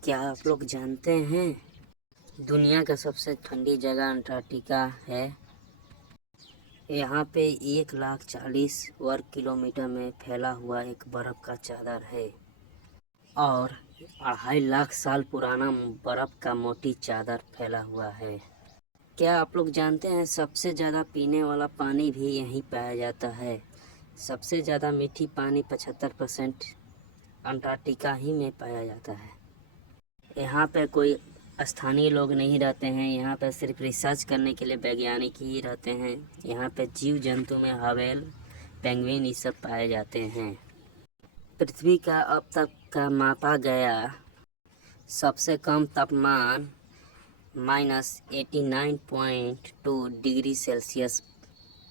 क्या आप लोग जानते हैं दुनिया का सबसे ठंडी जगह अंटार्कटिका है। यहाँ पे 1,40,000 वर्ग किलोमीटर में फैला हुआ एक बर्फ़ का चादर है और 2.5 लाख साल पुराना बर्फ़ का मोटी चादर फैला हुआ है। क्या आप लोग जानते हैं सबसे ज़्यादा पीने वाला पानी भी यहीं पाया जाता है। सबसे ज़्यादा मीठी पानी 75% अंटार्कटिका ही में पाया जाता है। यहाँ पे कोई स्थानीय लोग नहीं रहते हैं। यहाँ पे सिर्फ रिसर्च करने के लिए वैज्ञानिक ही रहते हैं। यहाँ पे जीव जंतु में हवेल, पेंगुइन ये सब पाए जाते हैं। पृथ्वी का अब तक का मापा गया सबसे कम तापमान -89.2 डिग्री सेल्सियस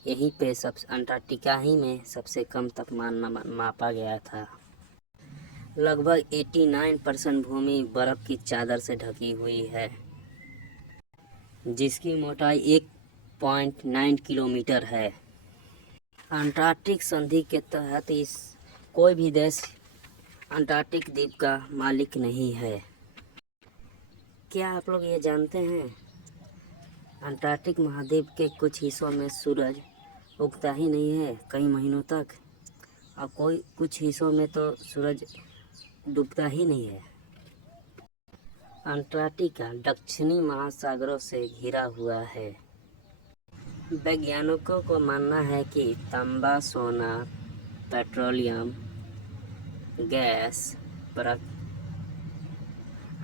यहीं पे सब अंटार्कटिका ही में सबसे कम तापमान मापा गया था। लगभग 89% भूमि बर्फ की चादर से ढकी हुई है, जिसकी मोटाई 1.9 किलोमीटर है। अंटार्कटिक संधि के तहत इस कोई भी देश अंटार्कटिक द्वीप का मालिक नहीं है। क्या आप लोग ये जानते हैं अंटार्कटिक महाद्वीप के कुछ हिस्सों में सूरज उगता ही नहीं है कई महीनों तक, और कुछ हिस्सों में तो सूरज डूबता ही नहीं है। अंटार्कटिका दक्षिणी महासागरों से घिरा हुआ है। वैज्ञानिकों को मानना है कि तांबा, सोना, पेट्रोलियम, गैस,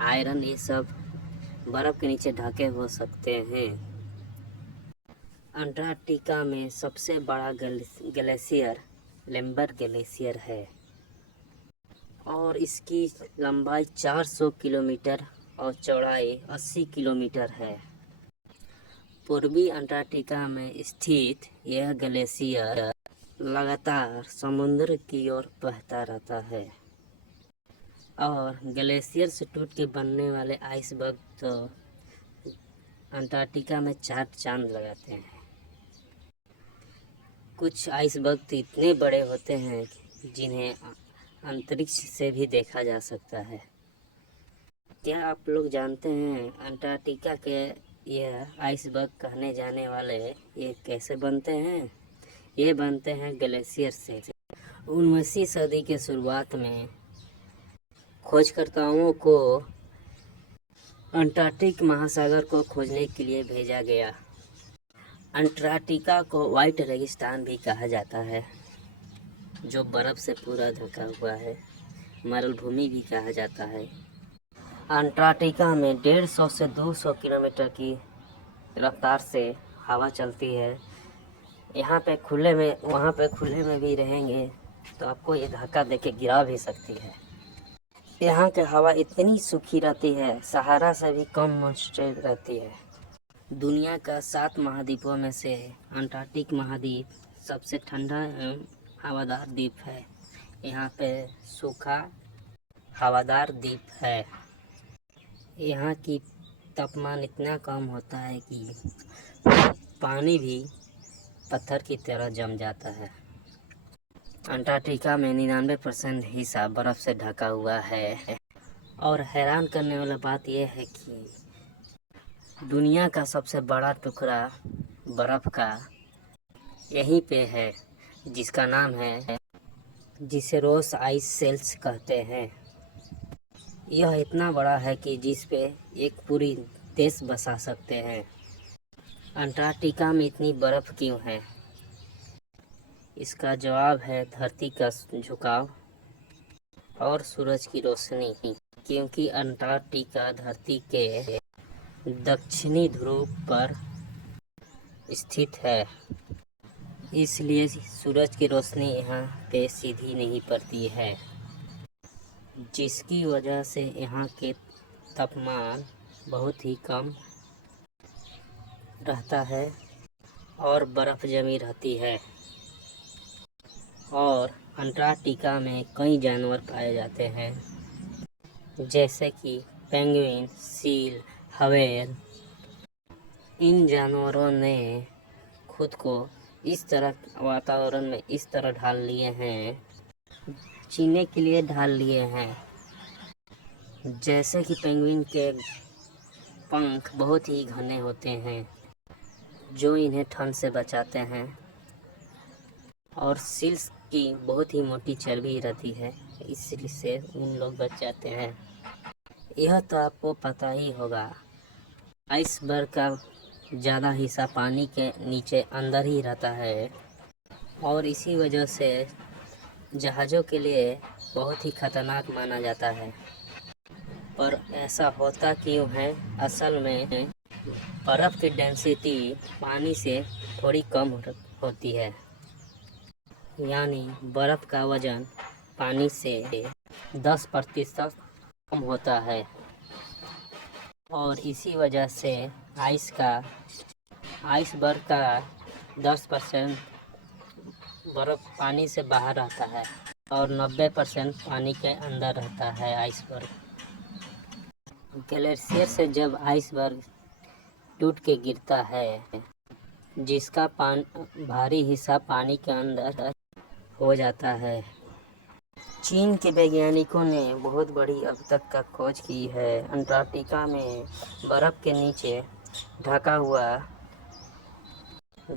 आयरन ये सब बर्फ के नीचे ढके हो सकते हैं। अंटार्कटिका में सबसे बड़ा ग्लेशियर लैम्बर्ट ग्लेशियर है और इसकी लंबाई 400 किलोमीटर और चौड़ाई 80 किलोमीटर है। पूर्वी अंटार्कटिका में स्थित यह ग्लेशियर लगातार समुद्र की ओर बहता रहता है और ग्लेशियर से टूट के बनने वाले आइसबर्ग तो अंटार्कटिका में चार चांद लगाते हैं। कुछ आइसबर्ग तो इतने बड़े होते हैं जिन्हें अंतरिक्ष से भी देखा जा सकता है। क्या आप लोग जानते हैं अंटार्कटिका के यह आइसबर्ग कहने जाने वाले ये कैसे बनते हैं? ये बनते हैं ग्लेशियर से। 19वीं सदी के शुरुआत में खोजकर्ताओं को अंटार्कटिक महासागर को खोजने के लिए भेजा गया। अंटार्कटिका को व्हाइट रेगिस्तान भी कहा जाता है, जो बर्फ से पूरा ढका हुआ है। मरुभूमि भी कहा जाता है। अंटार्कटिका में 150 से 200 किलोमीटर की रफ्तार से हवा चलती है। वहाँ पे खुले में भी रहेंगे तो आपको ये धक्का देके गिरा भी सकती है। यहाँ की हवा इतनी सूखी रहती है, सहारा से भी कम मॉइस्चर रहती है। दुनिया का 7 महाद्वीपों में से अंटार्कटिक महाद्वीप सबसे ठंडा एवं हवादार द्वीप है। यहाँ पे सूखा हवादार द्वीप है। यहाँ की तापमान इतना कम होता है कि पानी भी पत्थर की तरह जम जाता है। अंटार्कटिका में 99% हिस्सा बर्फ से ढका हुआ है और हैरान करने वाला बात यह है कि दुनिया का सबसे बड़ा टुकड़ा बर्फ का यहीं पे है, जिसका नाम है, जिसे रोस आइस शेल्फ कहते हैं। यह इतना बड़ा है कि जिस पे एक पूरी देश बसा सकते हैं। अंटार्कटिका में इतनी बर्फ क्यों है? इसका जवाब है धरती का झुकाव और सूरज की रोशनी, क्योंकि अंटार्कटिका धरती के दक्षिणी ध्रुव पर स्थित है, इसलिए सूरज की रोशनी यहाँ पे सीधी नहीं पड़ती है, जिसकी वजह से यहाँ के तापमान बहुत ही कम रहता है और बर्फ़ जमी रहती है। और अंटार्कटिका में कई जानवर पाए जाते हैं, जैसे कि पेंगुइन, सील, हवेल। इन जानवरों ने खुद को इस तरह वातावरण में इस तरह ढाल लिए हैं, जीने के लिए ढाल लिए हैं जैसे कि पेंगुइन के पंख बहुत ही घने होते हैं जो इन्हें ठंड से बचाते हैं, और सील्स की बहुत ही मोटी चर्बी रहती है, इससे उन लोग बच जाते हैं। यह तो आपको पता ही होगा, आइसबर्ग का ज़्यादा हिस्सा पानी के नीचे अंदर ही रहता है, और इसी वजह से जहाज़ों के लिए बहुत ही खतरनाक माना जाता है। पर ऐसा होता क्यों है? असल में बर्फ़ की डेंसिटी पानी से थोड़ी कम होती है, यानी बर्फ़ का वज़न पानी से 10% कम होता है, और इसी वजह से आइसबर्ग का 10% बर्फ़ पानी से बाहर रहता है और 90% पानी के अंदर रहता है आइसबर्ग। ग्लेशियर से जब आइसबर्ग टूट के गिरता है, जिसका भारी हिस्सा पानी के अंदर हो जाता है। चीन के वैज्ञानिकों ने बहुत बड़ी अब तक का खोज की है। अंटार्कटिका में बर्फ़ के नीचे ढका हुआ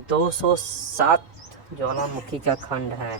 207 ज्वालामुखी का खंड है।